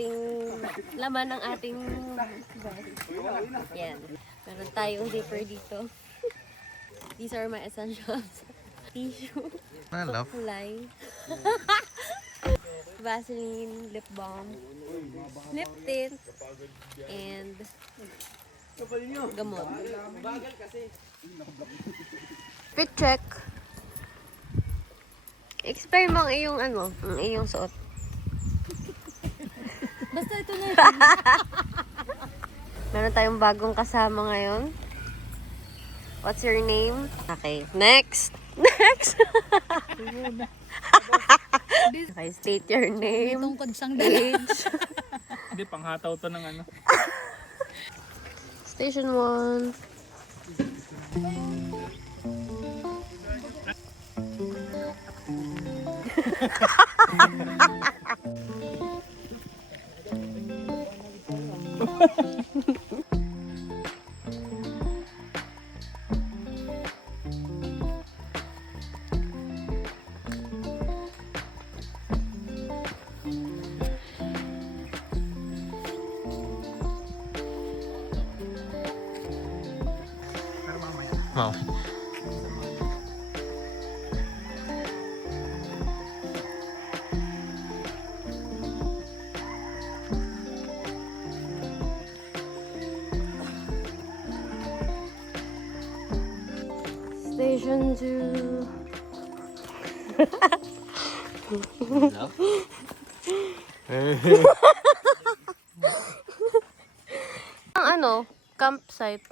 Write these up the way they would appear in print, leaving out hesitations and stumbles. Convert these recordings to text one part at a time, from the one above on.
ating laman ng ating bag. Yan. Meron tayong zipper dito. These are my essentials. Tissue. Kulay. Vaseline, lip balm, lip tint, and gamot. Fit check. Explain mo ang iyong ang iyong suot. Basta ito na. Meron tayong bagong kasama ngayon. What's your name? Okay, next. Next. Okay, state your name, Tungkod sang dala. age. Hindi, panghataw to ng ano. Station 1. Wow. Station 2. Ang campsite.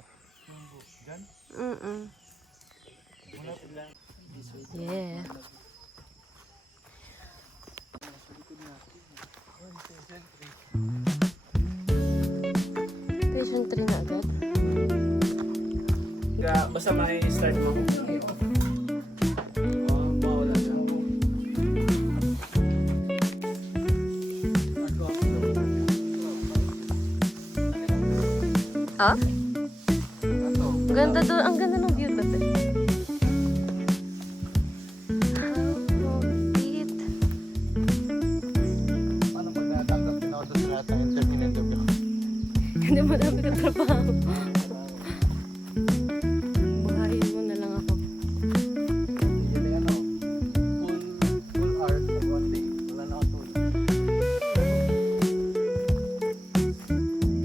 Yeah. Station 3 na agad. Basta may-start mo. Mawala siya. Ah? Ang ganda doon. Ang ganda ng view dati. Paano pag natanggap din ako sa strata yung terminal gabi? Hindi mo dapat ang trabaho. Buhayin mo na lang ako. Yun ay full hours of one day. Wala na ako tulog.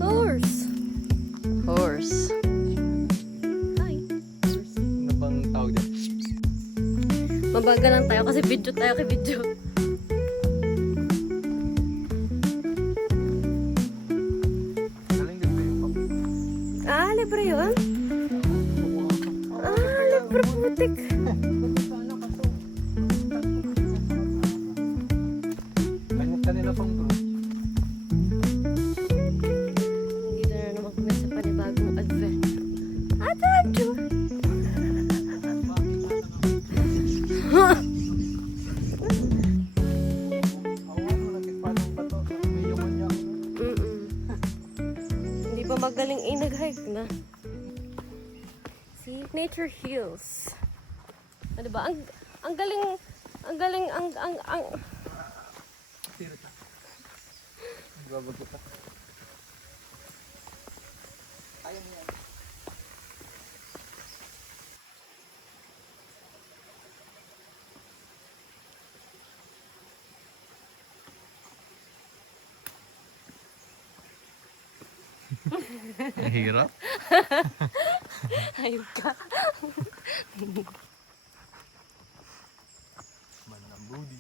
Horse! Horse. Hi. Ano bang tawag din? Mabagal lang tayo kasi video tayo kay video. Galing din ba yung pag... Ah, libre yun? Ah, libre putik. Kanina pang group. Dito na naman kami sa panibagong adventure. Adventure! Awan mo, nagkipalong ba to? May yung niya. Hindi pa magaling nag-hike na. See? Nature heals. Ah, diba? Ang galing, ang Babago ka. Hirap. hayop ka. Manang budi.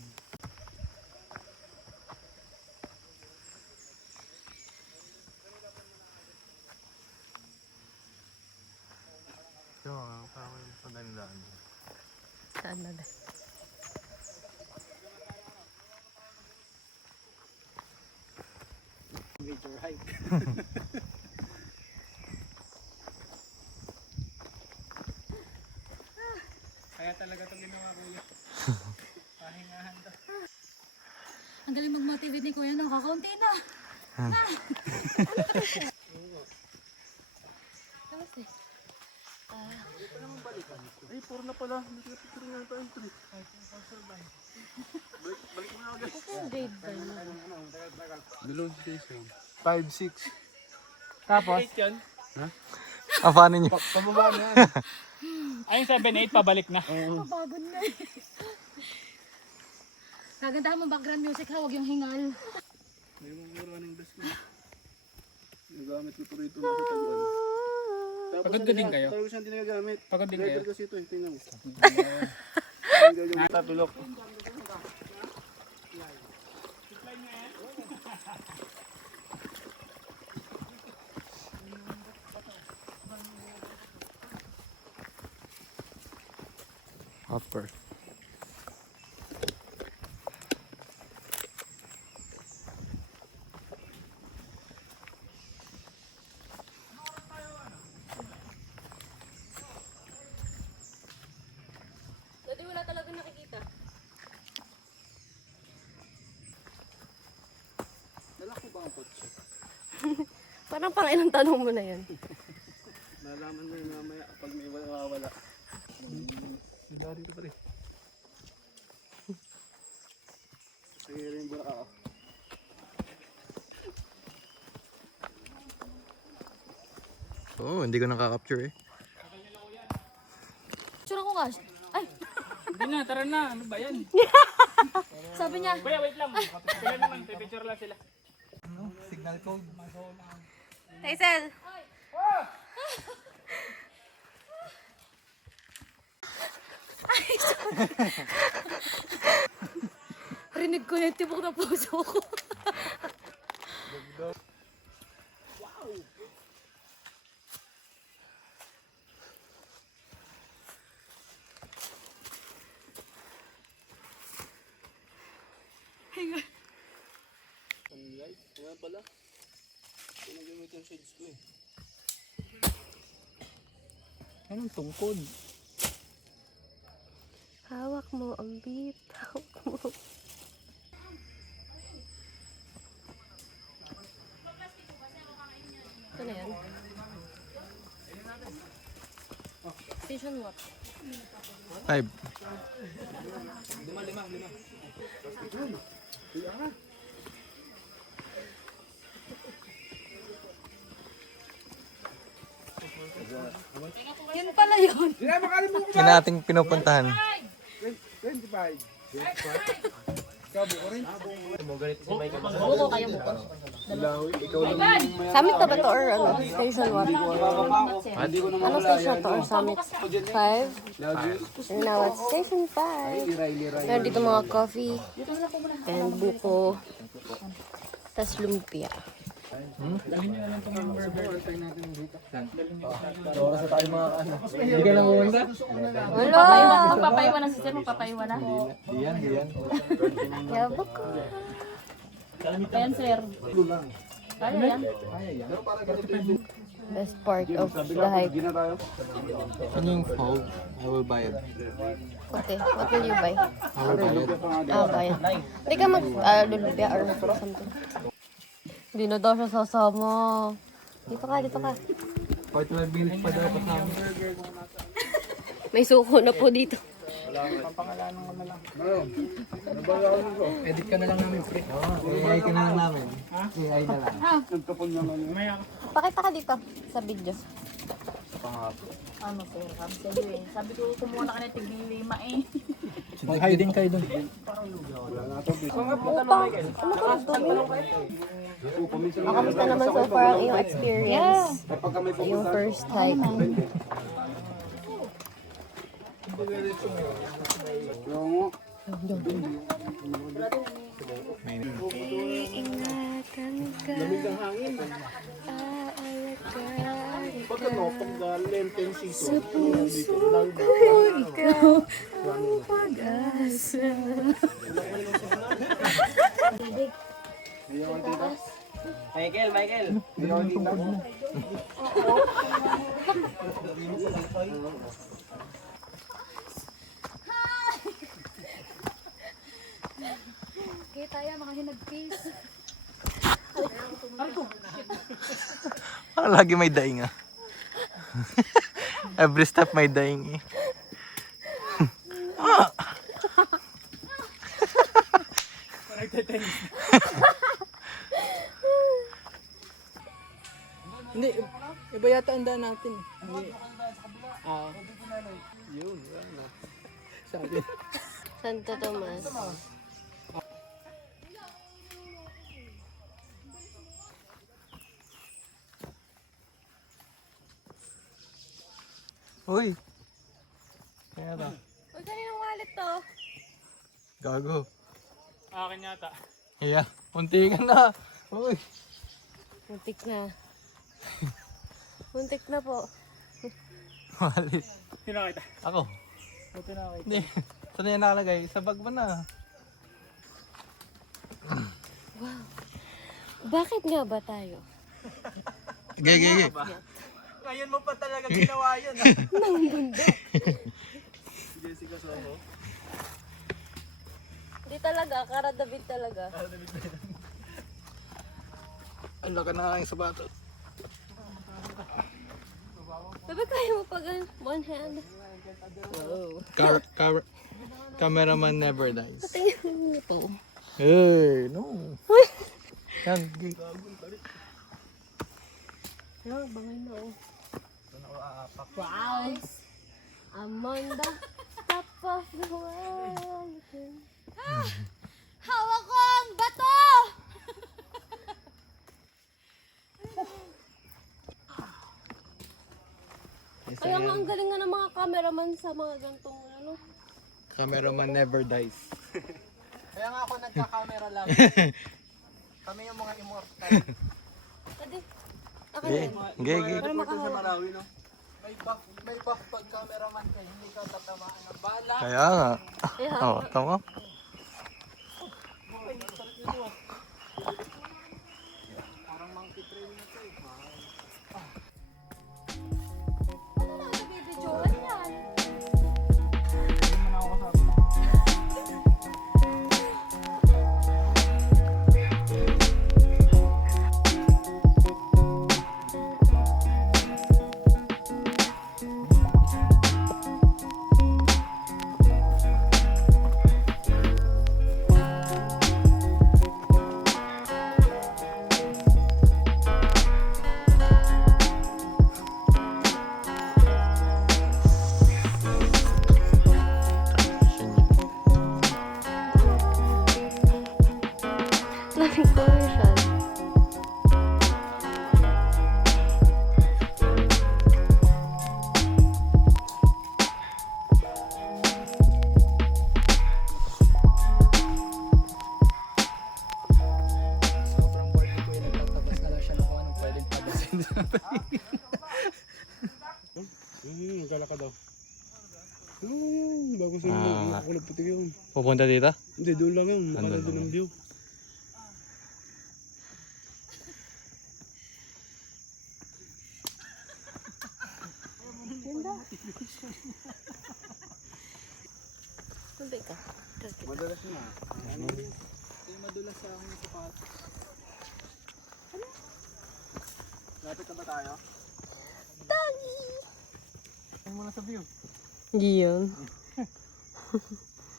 Ito mga parang pagandaan. Saan na ba? Major hike. Kaya talaga ito ginawa ko yun. Pahingahan to. Ang galing mag-motivate ni Kuya, no? Kakaunti na. Ay, puro na pala. Nagpipicture nga tayo. Balik mo na agad. Grade ba yun? Below station. 5-6. Tapos? 8 yun. Paano nyo? Pababa na yan. Ayun 7-8, pabalik na. Kapagod na eh. Kagandahan mo background music ha, huwag yung hingal. May mga running desk na. Nagamit ko ito rito sa taguan. Pagod ka din kayo? Talaga siyang dinagamit. Pagod din kayo? Driver kasi ito eh. Tingnan mo. Tatulok. Hopper. Dati wala talaga nakikita. Dala ko ba ang kotse? Parang pang ilang tanong mo na yan. Nalaman mo yun mamaya pag may wala. Nagari ko pa rin. Sige rin ba ako? Oo, hindi ko nakaka-capture eh. Tsura ko nga. Ay, Hindi na, tara na. Ano ba yan? sabi niya. Kuya, wait lang. Sila naman, pipicture lang sila. Signal code. Hazel! Rinig ko yung tibok na puso ko. Sunlight? Kaya pala. Pinagamit yung shades ko eh. Anong tungkod? Hawak mo ang beat. Hawak mo. Ito na yan. Station what? 5. Yun pala yun. Yung nating pinupuntahan. 25. Buko kayo buko. Summit na ba to or ano? Station what? Ano station to or summit? 5? And now it's station 5. Meron dito mga coffee and buko. Tas lumpia. Oras na tayo mga ano. Hindi ka lang uwanda? Wala! Magpapaiwan na si Sir, magpapaiwan na. Diyan. Yabak ko. Ayan Sir. Kaya yan. Best part of the hike. Ano yung hold? I will buy it. Okay, what will you buy? I will buy it. Bayad. Hindi ka mag-lulubya or something. Hindi na daw siya sasama. Dito ka, dito ka. 45 minutes pa dapat namin. May suko na po dito. Edit ka na lang namin, pre. AI ka na lang namin. AI na lang. Pakita ka dito sa video. Ano Sir, sabi sa'yo eh. Sabi ko kumuha na ka na tig-5 eh. Mag-hiding kayo dun. Kamusta naman so far ang iyong experience? Yung first hike. Ingatan ka. Pag ano, pag lenten season. Sa puso ko ikaw ang pag-asa. Michael! Kaya tayo mga hinag-kiss. Lagi may daing ah. Every step may daing eh. Hindi, iba yata ang daan natin. Hindi. Yun, wala. Sabi. Santo Tomas. Uy. Kaya to. Uy, kaninang wallet to? Gago. Akin yata. Iya. Punti ka na. Uy. Muntik na. Muntik na po. Malit. Pinakita. Ako. Buti nakita. Hindi. Saan yan nakalagay? Sa bag mo na. Bakit nga ba tayo? Gege. Ngayon mo pa talaga ginawa yun. Nang mundo. Jessica Soho. Hindi talaga, Kara David talaga. Ang laka na nga yung sabatos. Sabi kaya mo pag one hand. Wow. Cameraman never dies. Tingnan mo to. Hey, no. Yan. Yeah, bangay na oh. Wow. I'm on the top of the world. Hawak ko ang bato! Kaya nga ang galing nga ng mga cameraman sa mga gantong ano. Cameraman never dies. Kaya nga ako nagka-camera lang. Kami yung mga immortal. Pwede. Ako na yun. Gege. Para makahawak. Marawi, no? May buff pag cameraman ka, hindi ka tatamaan ng bala. Kaya nga. Yeah. Oo, tama. Parang monkey trail na to eh. Ano na nabibidyoan yan? Hindi mo na ako kasabi. Lamig commercial. Sobrang bored ko yung nagtatabas na lang siya ng kung anong pwedeng tabasin. Nagkala ka daw. Bago sa Ah. kulog puti yun. Pupunta dito? Hindi, doon lang yun. Andun Makala doon lang. ang view. Sabi ka. Madalas na. Yung madulas sa aking sapatos. Lapit na ba tayo? Ano mo na sa view? Hindi yun.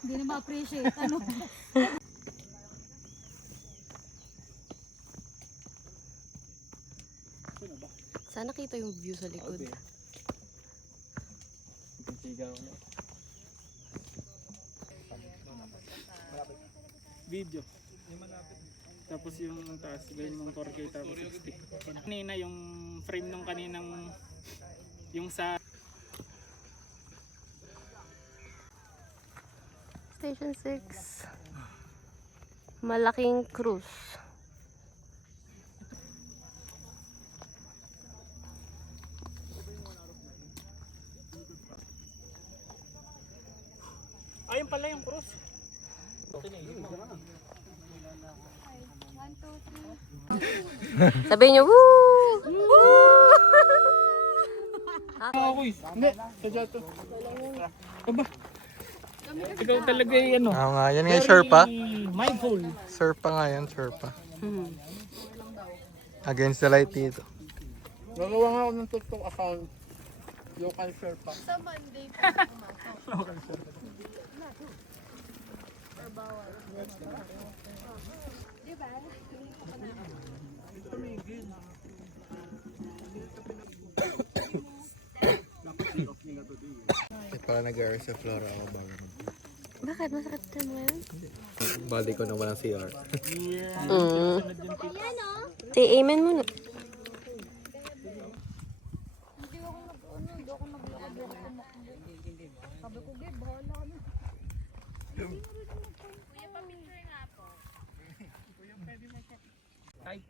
Hindi na ma-appreciate. Ano? Sana kita yung view sa likod. Sigaw na. Video. Tapos yung taas, gawin mong 4K tapos 60. Kanina yung frame nung kaninang yung sa Station 6. Malaking cruise. ayun pala yung cross. Sabihin niyo, woo! Woo! Hindi, sadya to. Aba. Ikaw talaga yung ano. Oo nga, yan nga yung Sherpa. Mindful. Sherpa nga yan, Sherpa. Mhm. Against the light dito. Nagawa nga ako ng TikTok account. Local Sherpa. Sa Monday pa pumasok. Local Sherpa. Or bawal. Diba? Para nag-air sa Flora ako bago. Bakit? Masakit ka mo ngayon? Body ko na walang CR. Yeah. Mm. Sunod yung tips. Say amen muna. Ay,